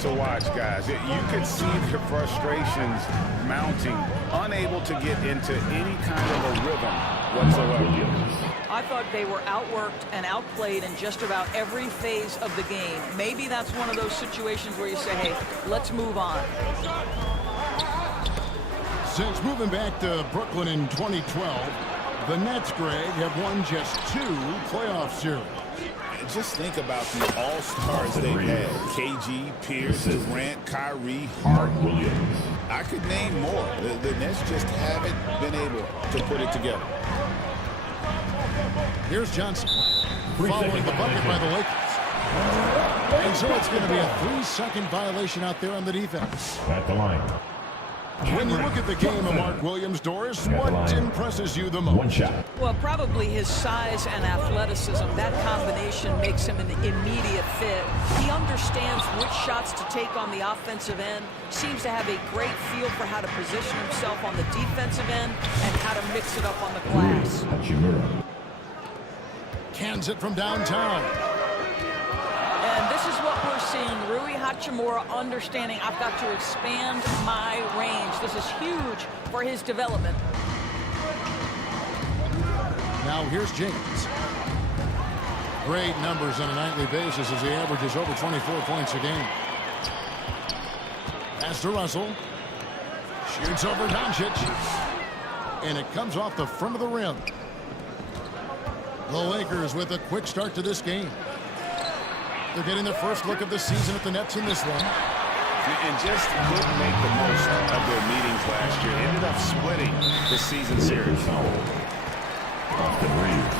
to watch, guys. You could see the frustrations mounting, unable to get into any kind of a rhythm whatsoever. I thought they were outworked and outplayed in just about every phase of the game. Maybe that's one of those situations where you say, hey, let's move on. Since moving back to Brooklyn in 2012, the Nets, Greg, have won just 2 playoff series. Just think about the all-stars they've had. KG, Pierce, Durant, Kyrie, Harden. I could name more. The Nets just haven't been able to put it together. Here's Johnson following the bucket by the Lakers. And so it's going to be a 3-second violation out there on the defense. At the line. When you look at the game of Mark Williams, Doris, what impresses you the most? One shot. Well, probably his size and athleticism. That combination makes him an immediate fit. He understands which shots to take on the offensive end, seems to have a great feel for how to position himself on the defensive end and how to mix it up on the glass. Cans it from downtown. And this is what we're seeing. Rui Hachimura understanding I've got to expand my range. This is huge for his development. Now here's James. Great numbers on a nightly basis as he averages over 24 points a game. Pass to Russell. Shoots over Doncic. And it comes off the front of the rim. The Lakers with a quick start to this game. They're getting their first look of the season at the Nets in this one. And just couldn't make the most of their meetings last year. Ended up splitting the season series.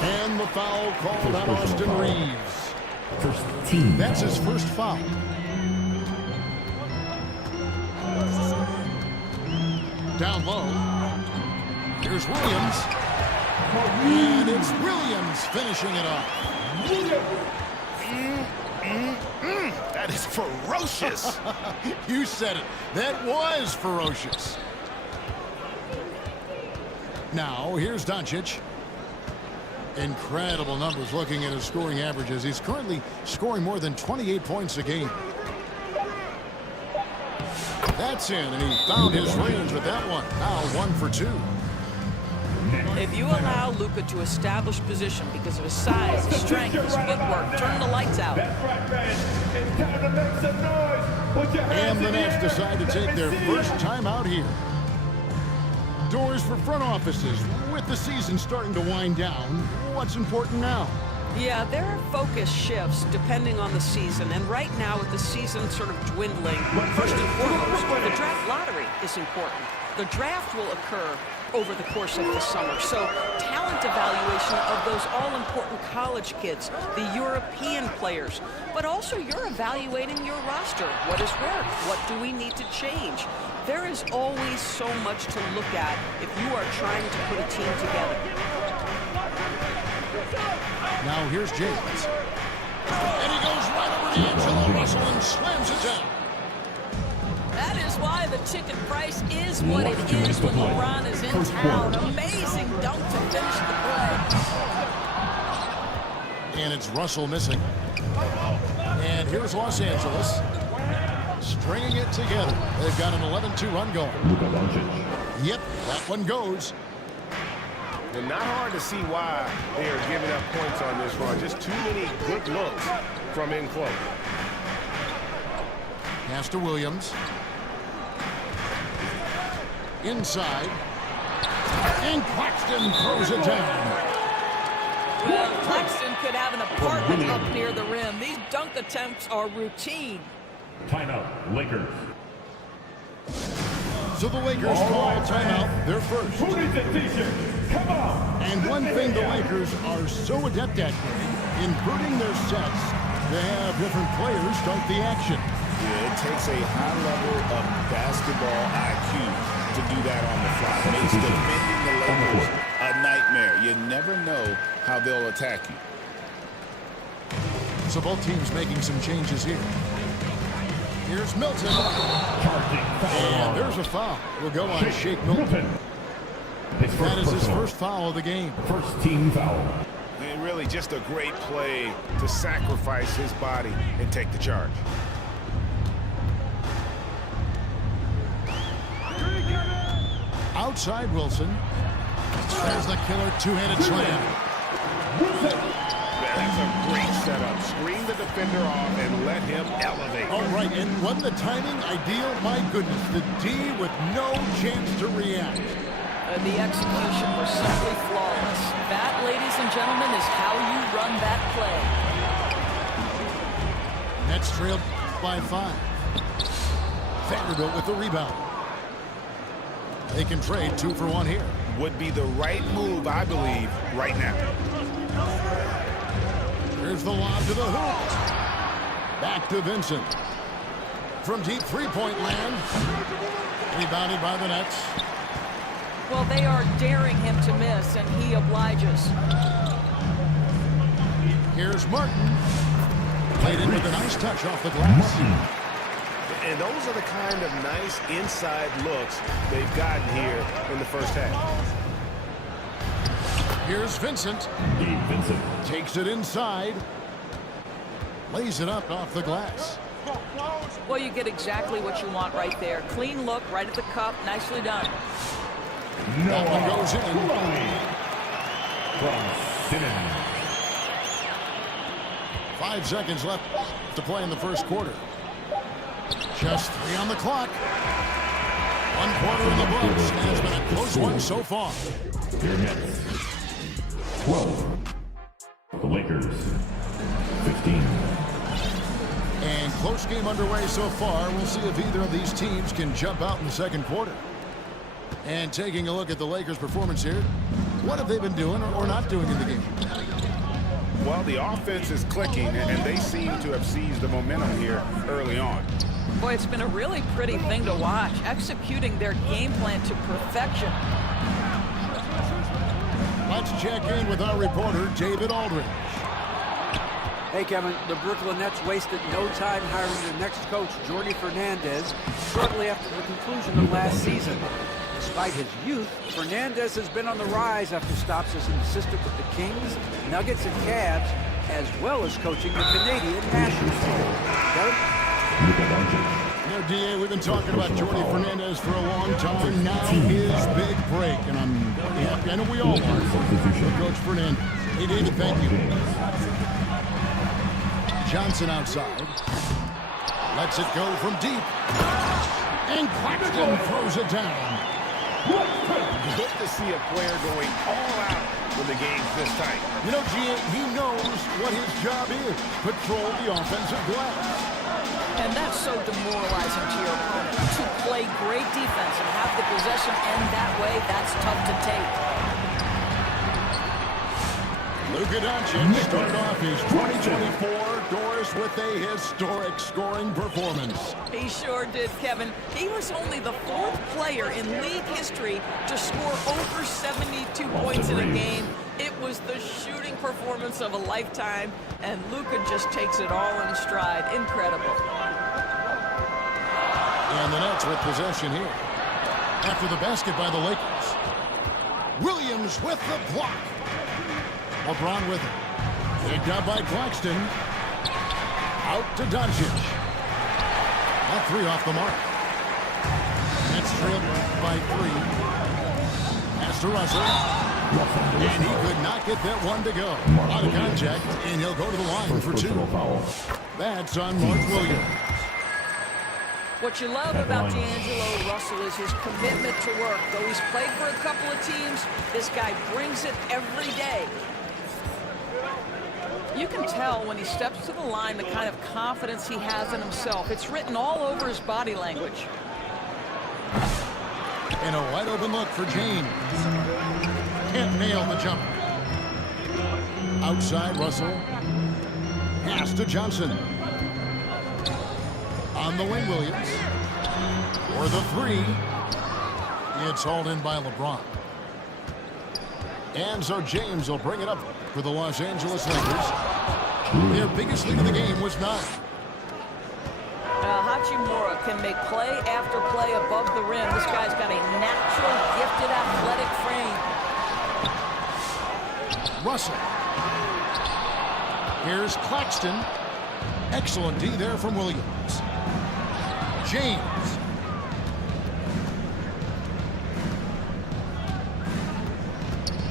And the foul called on Austin Reeves. First team. That's his first foul. Down low. Here's Williams. And it's Williams finishing it off. That is ferocious. You said it. That was ferocious. Now, here's Doncic. Incredible numbers looking at his scoring averages. He's currently scoring more than 28 points a game. That's in, and he found his range with that one. Now 1 for 2. If you allow Luka to establish position because of his size, his strength, his footwork, turn the lights out. And the Nets decide to take their first time out here. Doors for front offices. With the season starting to wind down, what's important now? Yeah, there are focus shifts depending on the season, and right now with the season sort of dwindling, first and foremost, the draft lottery is important. The draft will occur over the course of the summer, so talent evaluation of those all-important college kids, the European players, but also you're evaluating your roster. What has worked? What do we need to change? There is always so much to look at if you are trying to put a team together. Now here's James. And he goes right over to Angelo Russell and slams it down. That is why the ticket price is what it is when LeBron is in town. Amazing dunk to finish the play. And it's Russell missing. And here's Los Angeles. Stringing it together. They've got an 11-2 run going. Yep, that one goes. And not hard to see why they are giving up points on this run. Just too many good looks from in close. Pass to Williams. Inside. And Claxton throws it down. Well, Claxton could have an apartment up near the rim. These dunk attempts are routine. Timeout, Lakers. So the Lakers call a timeout, their first. Who needs a t-shirt? Come on! And one thing the Lakers are so adept at, inverting their sets, they have different players start the action. Yeah, it takes a high level of basketball IQ to do that on the fly. Makes defending the Lakers a nightmare. You never know how they'll attack you. So both teams making some changes here. Here's Milton. And there's a foul. We'll go on Shake Milton. That is his first foul of the game. First team foul. And really just a great play to sacrifice his body and take the charge. outside Wilson. There's the killer two-handed slam. That's a great setup. Screen the defender off and let him elevate. All right, and wasn't the timing ideal? My goodness, the D with no chance to react. The execution was simply flawless. That, ladies and gentlemen, is how you run that play. Nets trailed by 5. Vanderbilt with the rebound. They can trade 2 for 1 here. Would be the right move, I believe, right now. Here's the lob to the hoop. Back to Vincent. From deep three-point land. Rebounded by the Nets. Well, they are daring him to miss, and he obliges. Here's Martin. Played in with a nice touch off the glass. And those are the kind of nice inside looks they've gotten here in the first half. Here's Vincent. Vincent. Takes it inside. Lays it up off the glass. Well, you get exactly what you want right there. Clean look, right at the cup. Nicely done. That one goes in. From Simmons. 5 seconds left to play in the first quarter. Just 3 on the clock. 1 quarter in the books, and it's been a close one so far. Your Nets 12. The Lakers 15. And close game underway so far. We'll see if either of these teams can jump out in the second quarter. And taking a look at the Lakers' performance here, what have they been doing or not doing in the game? Well, the offense is clicking, and they seem to have seized the momentum here early on. Boy, it's been a really pretty thing to watch, executing their game plan to perfection. Let's check in with our reporter, David Aldridge. Hey, Kevin, the Brooklyn Nets wasted no time hiring their next coach, Jordi Fernandez, shortly after the conclusion of last season. Despite his youth, Fernandez has been on the rise after stops as an assistant with the Kings, Nuggets, and Cavs, as well as coaching the Canadian national team. Kevin? You know, D.A., we've been talking about Jordi Fernandez for a long time. Now his big break, and I'm very happy. I know we all are. Coach Fernandez. Hey, David, thank you. Johnson outside. Lets it go from deep. And Claxton throws it down. Good to see a player going all out when the game's this tight. You know, G.A., he knows what his job is. Patrol the offensive glass. And that's so demoralizing to your opponent. To play great defense and have the possession end that way, that's tough to take. Luka Doncic started off his 2024 Doris with a historic scoring performance. He sure did, Kevin. He was only the 4th player in league history to score over 72 points in a game. It was the shooting performance of a lifetime, and Luka just takes it all in stride. Incredible. And the Nets with possession here. After the basket by the Lakers. Williams with the block. LeBron with it. Picked up by Claxton. Out to Doncic. That 3 off the mark. Nets trailed by 3. Pass to Russell. And he could not get that one to go. Out of contact, and he'll go to the line for 2. That's on Mark Williams. What you love about D'Angelo Russell is his commitment to work. Though he's played for a couple of teams, this guy brings it every day. You can tell when he steps to the line the kind of confidence he has in himself. It's written all over his body language. And a wide open look for James. Can't nail the jump. Outside Russell. Pass to Johnson. On the wing, Williams. For the 3. It's hauled in by LeBron. And so James will bring it up for the Los Angeles Lakers. Their biggest lead of the game was 9. Hachimura can make play after play above the rim. This guy's got a natural, gifted, athletic frame. Russell. Here's Claxton. Excellent D there from Williams. James.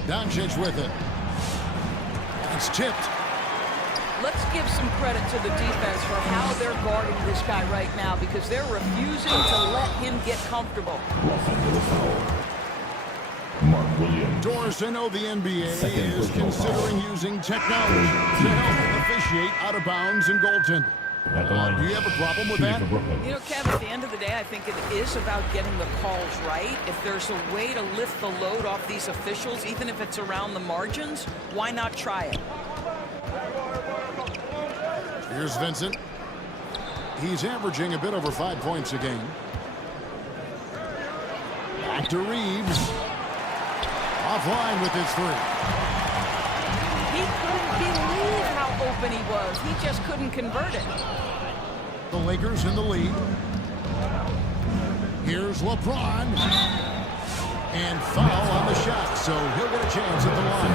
Doncic with it. It's tipped. Let's give some credit to the defense for how they're guarding this guy right now because they're refusing to let him get comfortable. Los Angeles foul. Mark Williams. Doris, I know the NBA Second is personal considering foul. using technology to help officiate out of bounds and goaltending. At the line. Do you have a problem with Shooting that? for Brooklyn. You know, Kevin, at the end of the day, I think it is about getting the calls right. If there's a way to lift the load off these officials, even if it's around the margins, why not try it? Here's Vincent. He's averaging a bit over 5 points a game. Back to Reeves. Offline with his three. He couldn't believe how open he was. He just couldn't convert it. The Lakers in the lead. Here's LeBron. And foul on the shot, so he'll get a chance at the line.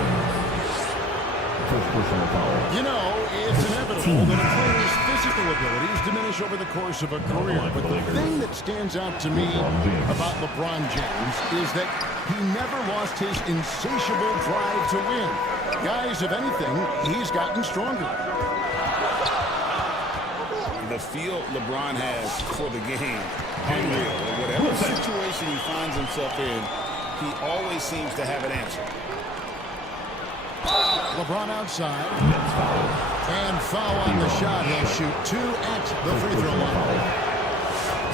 First personal foul. You know, it's inevitable that a player's physical abilities diminish over the course of a career. But the thing that stands out to me about LeBron James is that he never lost his insatiable drive to win. Guys, if anything, he's gotten stronger. The feel LeBron has for the game, unreal. Whatever situation he finds himself in, he always seems to have an answer. LeBron outside. And foul on the shot. He'll shoot 2 at the free throw line.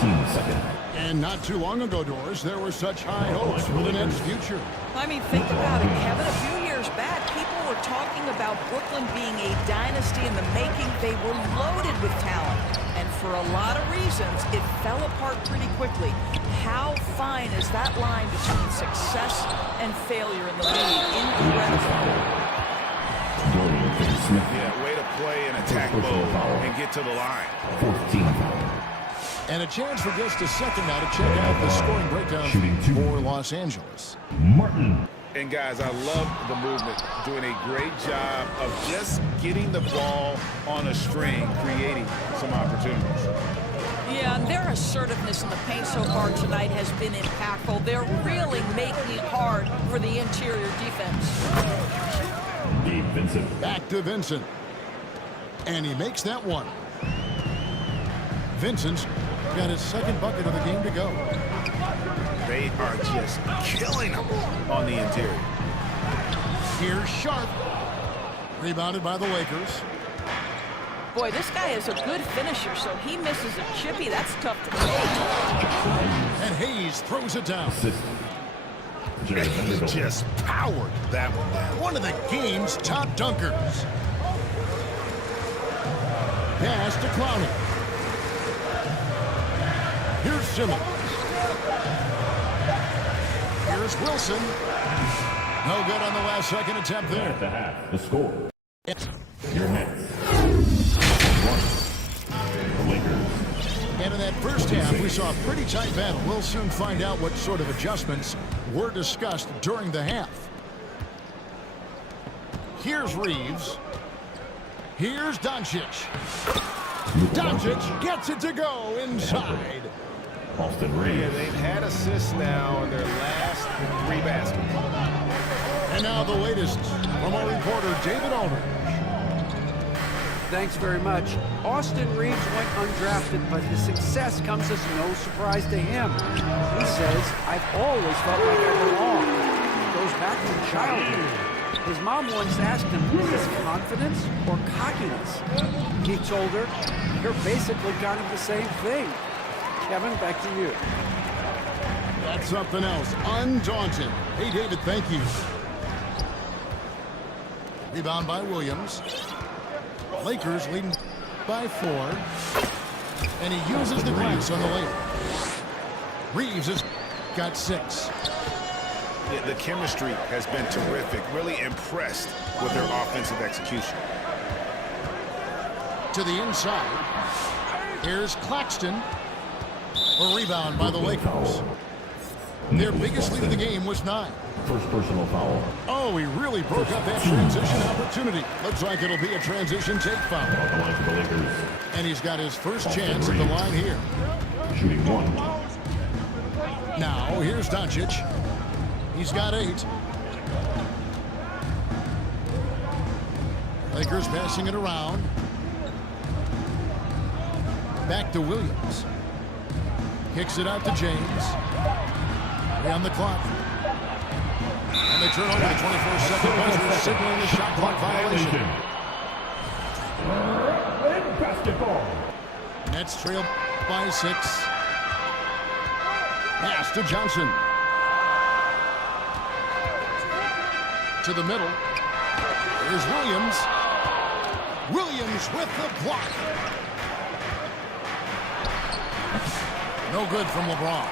Team second. And not too long ago, Doris, there were such high hopes for the Nets' future. I mean, think about it, Kevin. A few years back, people were talking about Brooklyn being a dynasty in the making. They were loaded with talent. And for a lot of reasons, it fell apart pretty quickly. How fine is that line between success and failure in the league? Incredible. Yeah, way to play in attack mode and get to the line. 14 foul. And a chance for just a second now to check out the scoring breakdown Shooting 2. for Los Angeles. Martin. And guys, I love the movement, doing a great job of just getting the ball on a string, creating some opportunities. Yeah, and their assertiveness in the paint so far tonight has been impactful. They're really making it hard for the interior defense. Gabe Vincent. Back to Vincent. And he makes that one. Vincent's got his second bucket of the game to go. They are just killing them on the interior. Here's Sharp. Rebounded by the Lakers. Boy, this guy is a good finisher, so he misses a chippy. That's tough to take. And Hayes throws it down. Assist. Jared He Vanderbilt. just powered that one down. One of the game's top dunkers. Pass to Clowney. Here's Simmons. Here's Wilson. No good on the last second attempt there. At the half. The score. Your Nets. 1. The Lakers. And in that first half, we saw a pretty tight battle. We'll soon find out what sort of adjustments were discussed during the half. Here's Reeves. Here's Doncic. Doncic gets it to go inside. Austin Yeah, Reeves. they've had assists now in their last 3 baskets. And now the latest from our reporter, David Aldridge. Thanks very much. Austin Reeves went undrafted, but his success comes as no surprise to him. He says, I've always felt like I belong. It goes back to childhood. His mom once asked him, is this confidence or cockiness? He told her, you're basically kind of the same thing. Kevin, back to you. That's something else. Undaunted. Hey, David, thank you. Rebound by Williams. Lakers leading by 4. And he uses the glass on the layup. Reeves has got 6. Yeah, the chemistry has been terrific. Really impressed with their offensive execution. To the inside. Here's Claxton. A rebound by the Lakers. Their biggest lead of the game was 9. First personal foul. Oh, he really broke up that transition opportunity. Looks like it'll be a transition take foul. On the line for the Lakers. And he's got his first chance at the line here. Shooting 1. Now, here's Doncic. He's got 8. Lakers passing it around. Back to Williams. Kicks it out to James. Way on the clock. And they turn over the 24-second buzzer, signaling the shot clock violation. Basketball. Nets trail by 6. Pass to Johnson. To the middle. Here's Williams. Williams with the block. No good from LeBron.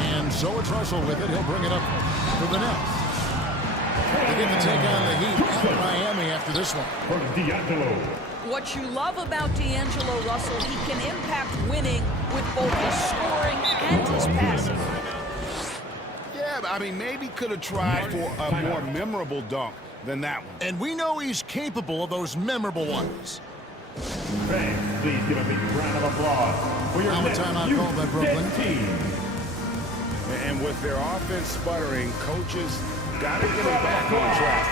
And so it's Russell with it. He'll bring it up for the Nets. They get to take on the Heat at Miami after this one. From D'Angelo. What you love about D'Angelo Russell, he can impact winning with both his scoring and his passing. Yeah, I mean, maybe could have tried for a more memorable dunk than that one. And we know he's capable of those memorable ones. Fans, please give a big round of applause for your Now a Nets timeout called by Brooklyn. team. And with their offense sputtering, coaches got to get it back on track.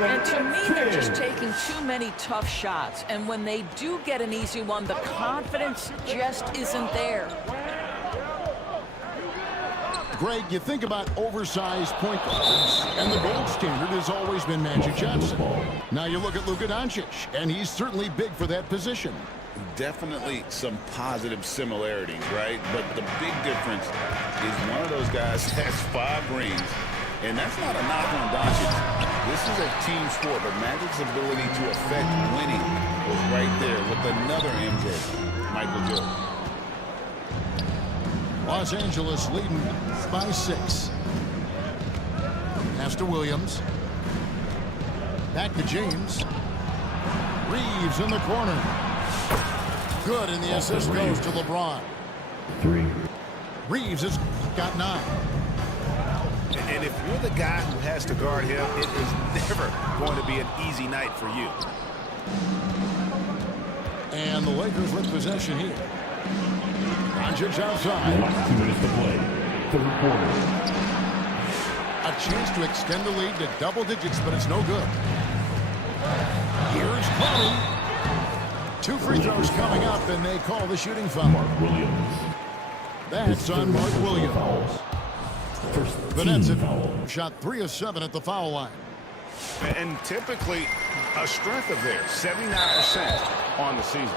And to me, they're just taking too many tough shots. And when they do get an easy one, the confidence just isn't there. Greg, you think about oversized point guards, and the gold standard has always been Magic Johnson. Now you look at Luka Doncic, and he's certainly big for that position. Definitely some positive similarities, right? But the big difference is one of those guys has 5 rings, and that's not a knock on Doncic. This is a team sport, but Magic's ability to affect winning was right there with another MJ, Michael Jordan. Los Angeles leading by 6. Pass to Williams. Back to James. Reeves in the corner. Good, and the assist goes to LeBron. 3. Reeves has got 9. And if you're the guy who has to guard him, it is never going to be an easy night for you. And the Lakers with possession here. Doncic outside. Last 2 minutes to play. Third quarter. A chance to extend the lead to double digits, but it's no good. Here's Curry. 2 free throws coming up, and they call the shooting foul. Mark Williams. That's on Mark Williams. First The team Nets foul. have shot 3 of 7 at the foul line. And typically a strength of theirs, 79% on the season.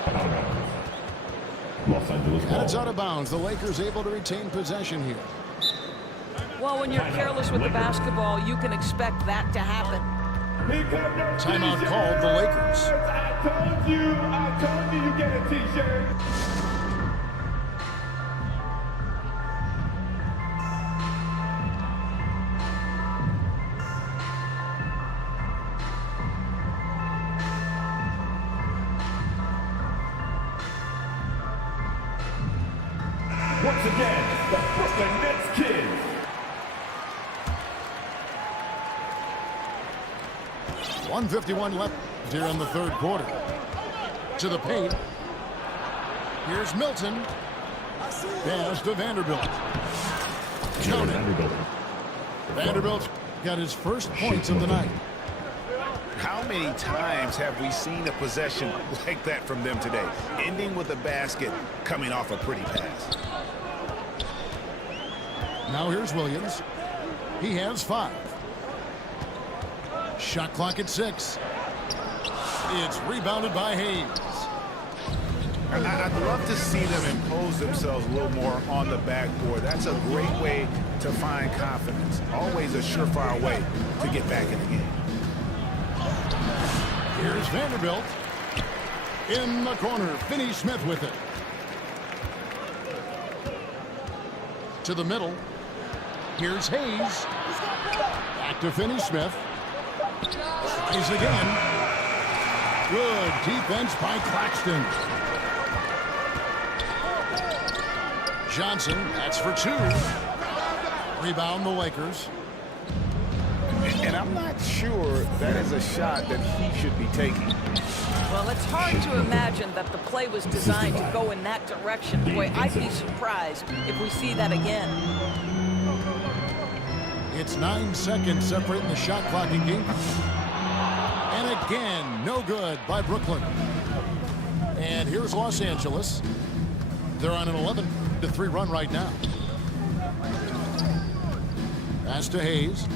Los Angeles And ball. it's out of bounds. The Lakers able to retain possession here. Well, when you're careless with the basketball, you can expect that to happen. Timeout called the Lakers. I told you you get a t-shirt. Once again, the Brooklyn Nets kids. .151 left here in the third quarter. To the paint. Here's Milton. Pass to Vanderbilt. Count it. Vanderbilt got his first points of the night. How many times have we seen a possession like that from them today? Ending with a basket, coming off a pretty pass. Now here's Williams. He has 5. Shot clock at 6. It's rebounded by Hayes. I'd love to see them impose themselves a little more on the backboard. That's a great way to find confidence. Always a surefire way to get back in the game. Here's Vanderbilt. In the corner, Finney Smith with it. To the middle. Here's Hayes. Back to Finney Smith. Tries again. Good defense by Claxton. Johnson, that's for 2. Rebound the Lakers. And I'm not sure that is a shot that he should be taking. Well, it's hard to imagine that the play was designed to go in that direction. Boy, I'd be surprised if we see that again. It's 9 seconds separating the shot clock and game. And again, no good by Brooklyn. And here's Los Angeles. They're on an 11-3 run right now. Pass to Hayes.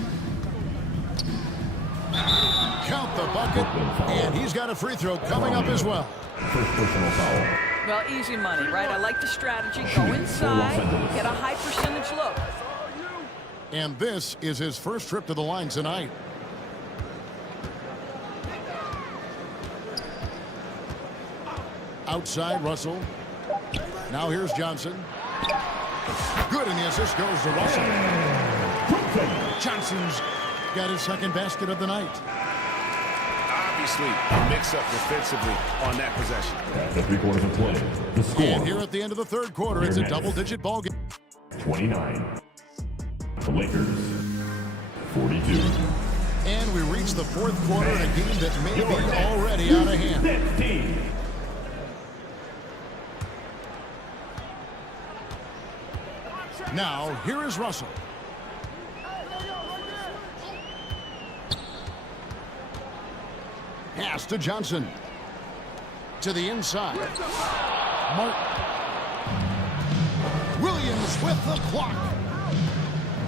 Count the bucket. And he's got a free throw coming up as well. First personal foul. Well, easy money, right? I like the strategy. Go inside, get a high percentage look. And this is his first trip to the line tonight. Outside, Russell. Now here's Johnson. Good, and the assist goes to Russell. Johnson's got his second basket of the night. Obviously, a mix-up defensively on that possession. After 3 quarters of play, the score. And here at the end of the third quarter, it's a double-digit ball game. 29. The Lakers, 42. And we reach the fourth quarter in a game that may be already out of hand. 16. Now, here is Russell. Pass to Johnson. To the inside. Martin. Williams with the clock.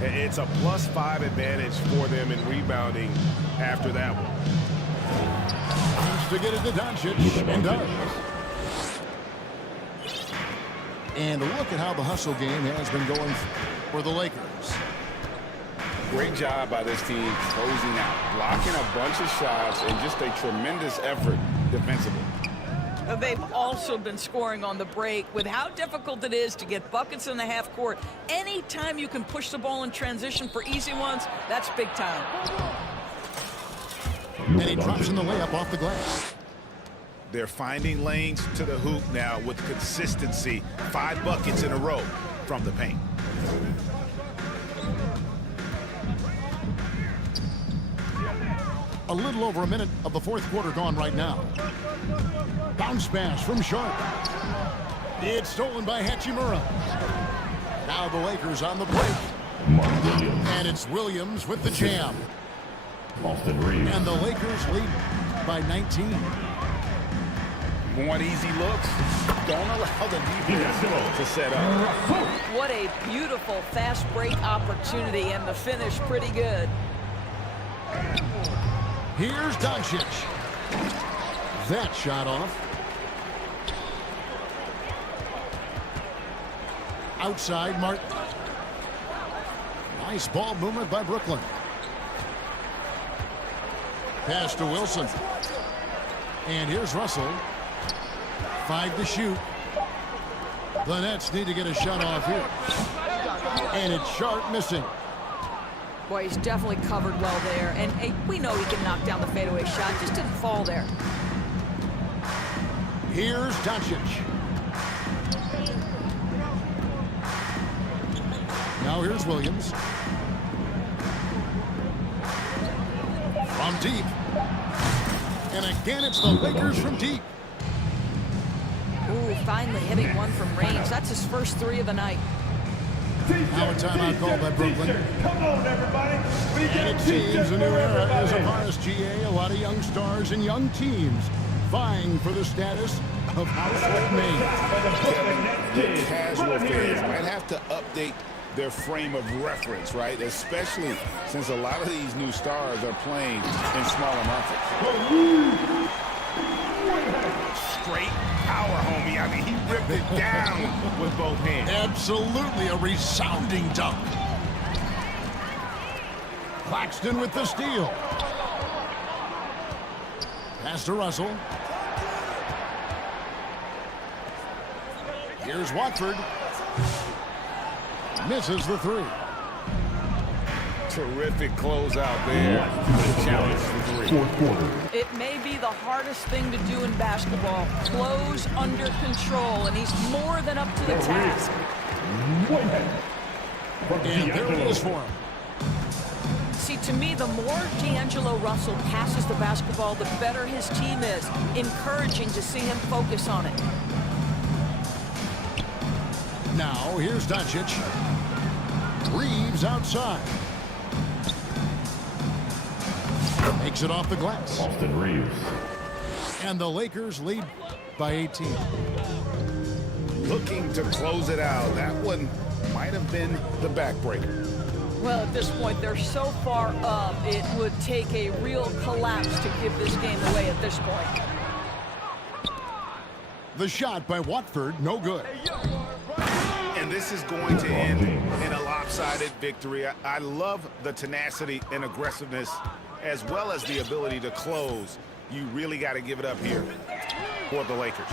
It's a +5 advantage for them in rebounding after that one. Wants to get it to Doncic, and does. And look at how the hustle game has been going for the Lakers. Great job by this team closing out, blocking a bunch of shots, and just a tremendous effort defensively. They've also been scoring on the break. With how difficult it is to get buckets in the half court, anytime you can push the ball in transition for easy ones, that's big time. And he drops in the layup off the glass. They're finding lanes to the hoop now with consistency. 5 buckets in a row from the paint. A little over a minute of the fourth quarter gone right now. Bounce pass from Sharp. It's stolen by Hachimura. Now the Lakers on the break. Mark Williams. And it's Williams with the jam. Austin Reeves. And the Lakers lead by 19. Want easy looks? Don't allow the defense to set up. What a beautiful fast break opportunity, and the finish pretty good. Here's Doncic. That shot off. Outside, Martin. Nice ball movement by Brooklyn. Pass to Wilson. And here's Russell. 5 to shoot. The Nets need to get a shot off here. And it's Sharp missing. Boy, he's definitely covered well there. And hey, we know he can knock down the fadeaway shot. Just didn't fall there. Here's Doncic. Now here's Williams. From deep. And again, it's the Lakers from deep. Ooh, finally hitting one from range. That's his first 3 of the night. Now a timeout call by Brooklyn. Come on, everybody. We And got it seems a new era is upon everybody. us, GA. A lot of young stars and young teams vying for the status of household names. The casual fans might have to update their frame of reference, right? Especially since a lot of these new stars are playing in smaller markets. Straight power, homie. I mean, he ripped it down with both hands. Absolutely a resounding dunk. Claxton with the steal. Pass to Russell. Here's Watford. Misses the 3. Terrific closeout there. Challenge for 3. Fourth quarter. It may be the hardest thing to do in basketball. Close under control, and he's more than up to the task. And there it is for him. See, to me, the more D'Angelo Russell passes the basketball, the better his team is. Encouraging to see him focus on it. Now, here's Doncic. Reeves outside. Makes it off the glass. Austin Reeves. And the Lakers lead by 18. Looking to close it out. That one might have been the backbreaker. Well, at this point, they're so far up, it would take a real collapse to give this game away at this point. The shot by Watford, no good. And this is going to end in a lopsided victory. I love the tenacity and aggressiveness as well as the ability to close. You really got to give it up here for the Lakers.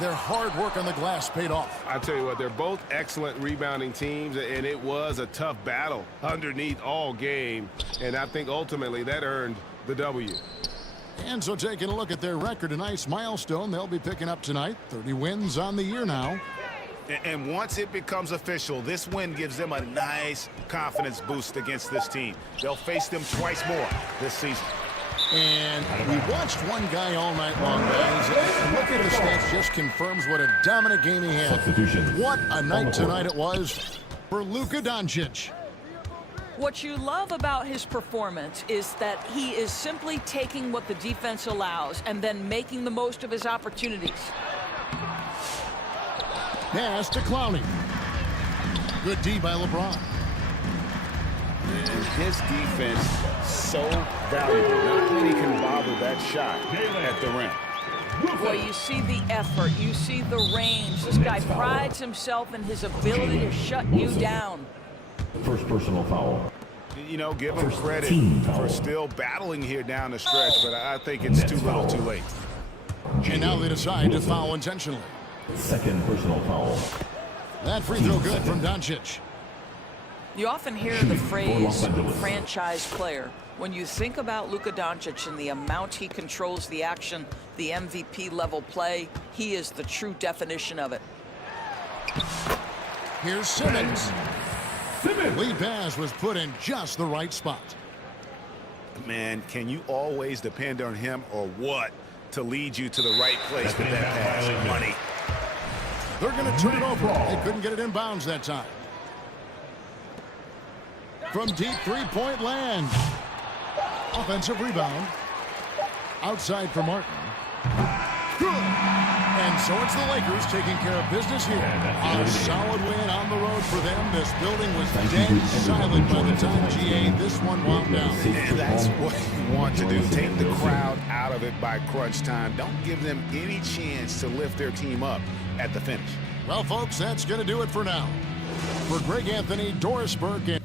Their hard work on the glass paid off. I tell you what, they're both excellent rebounding teams, and it was a tough battle underneath all game. And I think ultimately that earned the W. And so taking a look at their record, a nice milestone they'll be picking up tonight. 30 wins on the year now. And once it becomes official, this win gives them a nice confidence boost against this team. They'll face them twice more this season. And we watched one guy all night long, guys. And look at the stats, just confirms what a dominant game he had. Substitution. What a night tonight it was for Luka Doncic. What you love about his performance is that he is simply taking what the defense allows and then making the most of his opportunities. Pass to Clowney. Good D by LeBron. And his defense so valuable. Not many can bother that shot at the rim. Well, you see the effort, you see the range. This guy prides himself in his ability to shut you down. First personal foul. You know, give him First credit team foul. for still battling here down the stretch, but I think it's too little too late. And now they decide to foul intentionally. Second personal foul. That free throw good from Doncic. You often hear the phrase franchise player. When you think about Luka Doncic and the amount he controls the action, the MVP level play, he is the true definition of it. Here's Simmons. Lead pass was put in just the right spot. Man, can you always depend on him or what to lead you to the right place with that pass? Money. They're going to turn it over. They couldn't get it in bounds that time. From deep three-point land. Offensive rebound. Outside for Martin. And so it's the Lakers taking care of business here. A solid win on the road for them. This building was dead silent by the time GA this one wound down. And that's what you want to do. Take the crowd out of it by crunch time. Don't give them any chance to lift their team up at the finish. Well, folks, that's going to do it for now. For Greg Anthony, Doris Burke, and